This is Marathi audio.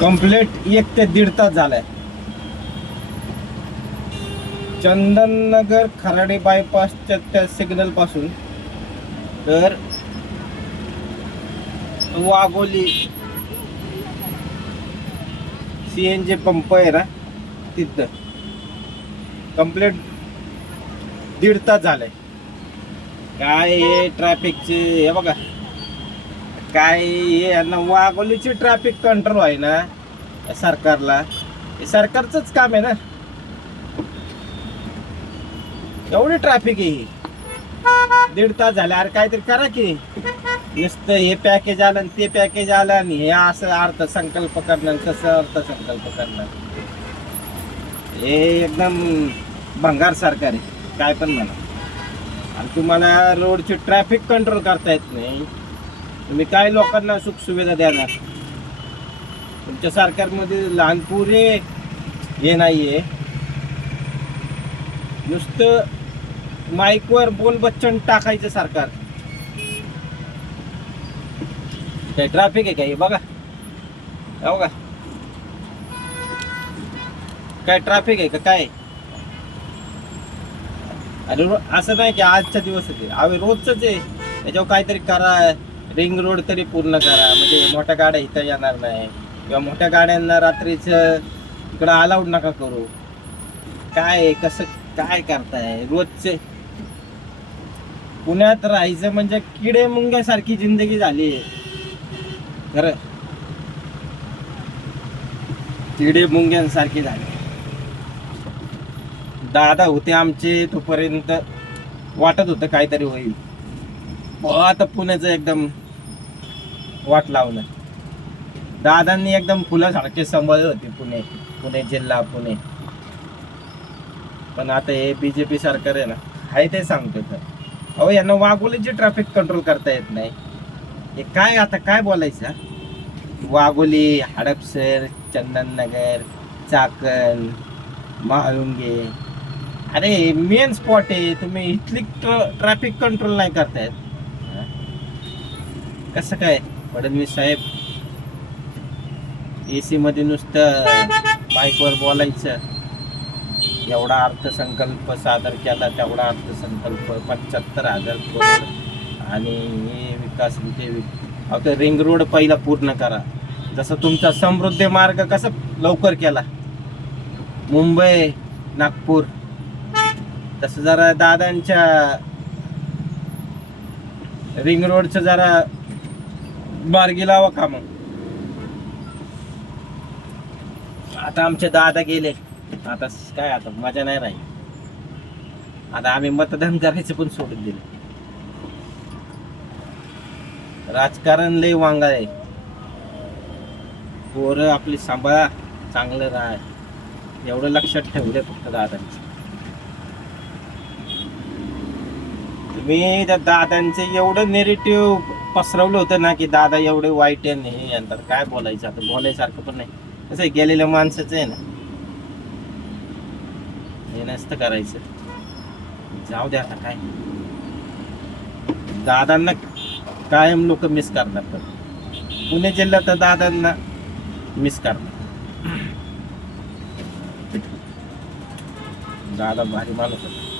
कंप्लीट 1 ते 1.5 तास झालाय. चंदननगर खराडे बायपासच्या त्या सिग्नल पासून तर वाघोली CNG पंप आहे ना तिथं कंप्लीट 1.5 तास झालाय. काय हे ट्रॅफिकचे हे बघा, काय हे यांना वाघोलीची ट्रॅफिक कंट्रोल आहे ना सरकारला, हे सरकारचंच काम आहे ना. एवढी ट्रॅफिक आहे ही, 1.5 तास झाले. अरे काहीतरी करा की, नुसतं हे पॅकेज आलं आणि ते पॅकेज आलं आणि हे असं अर्थसंकल्प करणार, कसं अर्थसंकल्प करणार. हे एकदम भंगार सरकार आहे, काय पण म्हणा. आणि तुम्हाला रोडची ट्रॅफिक कंट्रोल करता येत नाही, तुम्ही काय लोकांना सुखसुविधा देणार. तुमच्या सरकारमध्ये लहान पोरे हे नाहीये, नुसतं माईकवर बोल बच्चन टाकायचं सरकार. काय ट्रॅफिक आहे काय बघा, बघा काय ट्रॅफिक आहे का काय. अरे असं नाही की आजच्या दिवस आहे, रोजच आहे. त्याच्यावर काहीतरी करा, रिंग रोड तरी पूर्ण करा, म्हणजे मोठ्या गाड्या इथं येणार नाही, किंवा मोठ्या गाड्यांना रात्रीच इकडं अलाउड नका करू. काय कसं काय करताय रोजचे. पुण्यात राहायचं म्हणजे किडे मुंग्यासारखी जिंदगी झाली खरं, किडे मुंग्यांसारखी झाली. दादा होते आमचे तोपर्यंत वाटत होतं काहीतरी होईल, आता पुण्याचं एकदम वाट लावलं. दादांनी एकदम फुलासारखे सांभाळले होते पुणे जिल्हा पुणे. पण आता हे BJP सरकार आहे ना, आहे ते सांगतो तर अहो यांना वाघोलीची ट्रॅफिक कंट्रोल करता येत नाही. हे काय आता काय बोलायचं. वाघोली, हडपसर, चंदननगर, चाकण, महाळुंगे, अरे मेन स्पॉट आहे. तुम्ही इथली ट्रॅफिक कंट्रोल नाही करतायत, कसं काय फडणवीस साहेब. AC मध्ये नुसतं माईकवर बोलायचं, एवढा अर्थसंकल्प सादर केला, तेवढा अर्थसंकल्प 75,000 करोड आणि हे विकास ते रिंग रोड पहिला पूर्ण करा. जसं तुमचा समृद्धी मार्ग कसा लवकर केला मुंबई नागपूर, तसं जरा दादांच्या रिंग रोडचं जरा मार्गी लावा का. मग आता आमचे दादा गेले, आता काय आता मजा नाही राहील. आता आम्ही मतदान करायचं पण सोडून दिलं. राजकारण लय वांगा आहे. पोरं आपली सांभाळा, चांगलं राहा, एवढं लक्षात ठेवलंय फक्त दादांचं. तुम्ही त्या दादांचे एवढं नेरेटिव्ह पसरवलं होतं ना की दादा एवढे वाईट आहे नाही नंतर काय बोलायचं. आता बोलायसारखं पण नाही, कसं आहे गेलेल्या माणसाचं आहे ना, हे नसतं करायचं. जाऊ द्या आता काय, दादांना कायम लोक मिस करणार. तर पुणे जिल्ह्यात तर दादांना मिस करणार. दादा भारी माणूस होता.